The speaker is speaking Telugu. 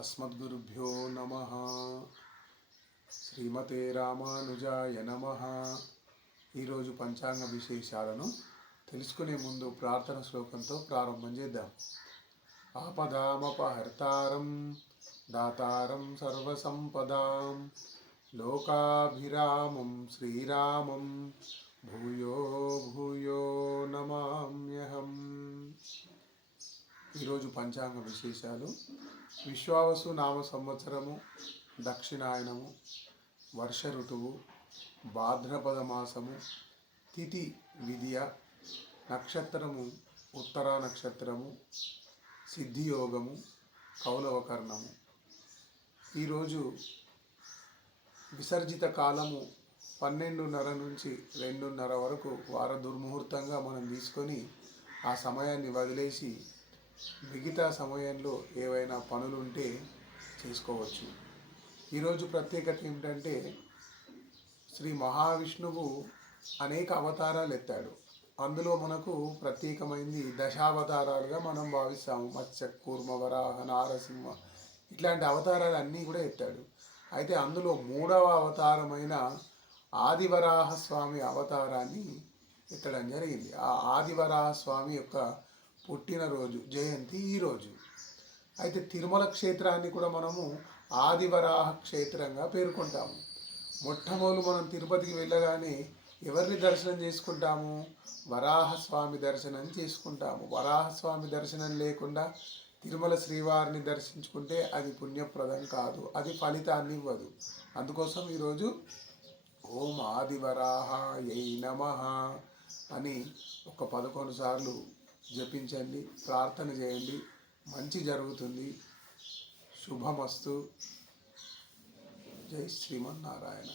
అస్మద్గురుభ్యో నమః. శ్రీమతే రామానుజాయ నమః. ఈరోజు పంచాంగ విశేషాలను తెలుసుకునే ముందు ప్రార్థన శ్లోకంతో ప్రారంభం చేద్దాం. ఆపదామపహర్తారం దాతారం సర్వసంపదాం లోకాభిరామం శ్రీరామం భూయో భూయో నమామ్యహం. ఈరోజు పంచాంగ విశేషాలు: విశ్వావసు నామ సంవత్సరము, దక్షిణాయనము, వర్ష ఋతువు, భాద్రపద మాసము, తిథి విద్య, నక్షత్రము ఉత్తరా నక్షత్రము, సిద్ధియోగము, కౌలవకర్ణము. ఈరోజు విసర్జిత కాలము 12:30 నుంచి 2:30 వరకు వార దుర్ముహూర్తంగా మనం తీసుకొని ఆ సమయాన్ని వదిలేసి మిగతా సమయంలో ఏవైనా పనులుంటే చేసుకోవచ్చు. ఈరోజు ప్రత్యేకత ఏమిటంటే, శ్రీ మహావిష్ణువు అనేక అవతారాలు ఎత్తాడు. అందులో మనకు ప్రత్యేకమైంది దశావతారాలుగా మనం భావిస్తాము. మత్స్య, కూర్మ, వరాహ, నారసింహ ఇట్లాంటి అవతారాలు అన్నీ కూడా ఎత్తాడు. అయితే అందులో 3వ అవతారమైన ఆదివరాహ స్వామి అవతారాన్ని ఎత్తడం జరిగింది. ఆ ఆదివరాహ స్వామి యొక్క పుట్టినరోజు జయంతి ఈరోజు. అయితే తిరుమల క్షేత్రాన్ని కూడా మనము ఆదివరాహ క్షేత్రంగా పేర్కొంటాము. మొట్టమొదలు మనం తిరుపతికి వెళ్ళగానే ఎవరిని దర్శనం చేసుకుంటాము? వరాహస్వామి దర్శనం చేసుకుంటాము. వరాహస్వామి దర్శనం లేకుండా తిరుమల శ్రీవారిని దర్శించుకుంటే అది పుణ్యప్రదం కాదు, అది ఫలితాన్ని ఇవ్వదు. అందుకోసం ఈరోజు ఓం ఆదివరాహాయై నమః అని ఒక 11 సార్లు జపించండి, ప్రార్థన చేయండి. మంచి జరుగుతుంది. శుభమస్తు. జై శ్రీమన్నారాయణ.